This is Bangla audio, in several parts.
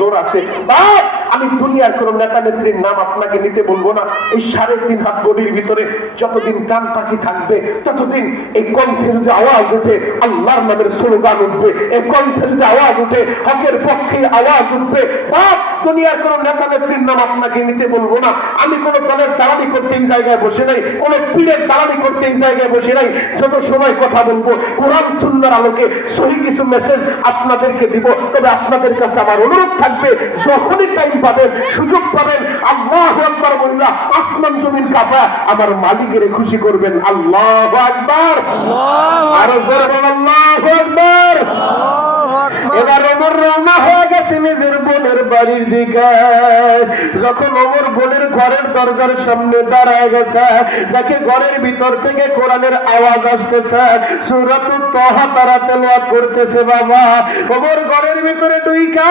জোর আছে। বাপ, আমি দুনিয়ার কোন নেতা নেত্রীর নাম আপনাকে নিতে বলবো না। এই 3.5 হাত গদির ভিতরে যতদিন কান পাখি থাকবে ততদিন এই কণ্ঠের যে আওয়াজ উঠে আল্লাহর নামের স্লোগান উঠবে, এই কণ্ঠের যে আওয়াজ উঠে হকের পক্ষে আওয়াজ উঠবে। বাপ, দুনিয়ার কোন নেতা নেত্রীর নাম আপনাকে নিতে বলবো না। আমি কোন দলের দালালি করতে এই জায়গায় বসে নাই, কোন পীরের দালালি করতে এই জায়গায় বসে নাই। যত সময় কথা বলবো কোরআন সুন্নাহর আলোকে সহি কিছু মেসেজ আপনাদেরকে দিব। তবে আপনাদের কাছে আমার অনুরোধ থাকবে, যখনই টাইম পাবেন, সুযোগ পাবেন, আল্লাহু আকবার বললা আসমান জমিন কাঁপা আমার মালিকের খুশি করবেন। আল্লাহু আকবার, আরো জোরে বলেন আল্লাহু আকবার। এবার ওমর রওনা হয়ে গেছে নিজের বোনের বাড়ির দিকে। যখন ওমর বোনের ঘরের দরজার সামনে দাঁড়ায় গেছে, দেখে ঘরের ভিতর থেকে কোরআনের আওয়াজ আসতেছে, সূরাতুত তাহা তারা তেলাওয়াত করতেছে। বাবা, ওমর ঘরের ভিতরে ঢুইকা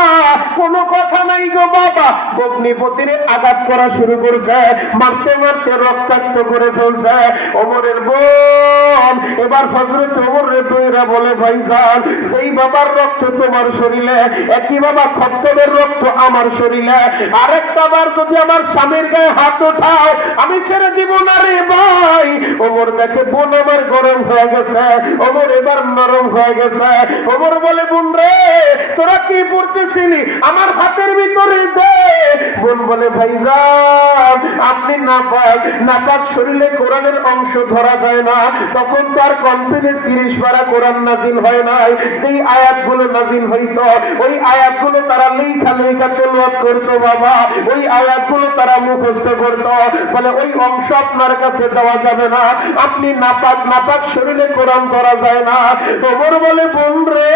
কোনো কথা নাই গো বাবা, ভগ্নিপতিরে আঘাত করা শুরু করছে, মারতে মারতে রক্তাক্ত করে ফেলছে। ওমরের বোন এবার হযরত ওমরের দইরা বলে, ভাইজান, সেই বাবার রক্ত তোমার শরীরে, একই বাবা খত্তবের রক্ত আমার শরীরে, আরেকটা বার যদি আমার স্বামীর গায়ে হাত ওঠাও আমি ছেড়ে দিব না রে ভাই। ওমর দেখে বোন আমার গরম হয়ে গেছে, ওমর এবার নরম হয়ে গেছে। ওমর বলে, বোন রে, তোরা কি পড়তেছিলি আমার হাতের ভিতরে দে। বোন বলে, ভাইজান, আপনি নাপাক শরীরে কোরআনের অংশ ধরা যায় না। তখন তো আর কনফিডেন্ট 30 পারা কোরআন নাজিল হয় নাই। সেই আয়াতগুলো নাজিল হইতো, ওই আয়াতগুলো তারা লেখা তেলাওয়াত করতো। বাবা, ওই আয়াতগুলো তারা মুখস্থ করতো। বলে, ওই অংশ আপনার কাছে দেওয়া যাবে না, আপনি নাপাক শরীরে কোরআন ধরা যায় না। ওমর বলে, বোন রে,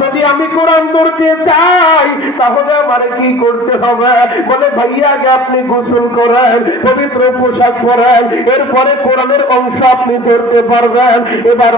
যদি আমি কোরআন ধরতে চাই তাহলে আমার কি করতে হবে? বলে, ভাইয়া, আগে আপনি গোসল করেন, পবিত্র পোশাক পরেন, এরপরে কোরআনের অংশ আপনি ধরতে পারবেন। এবার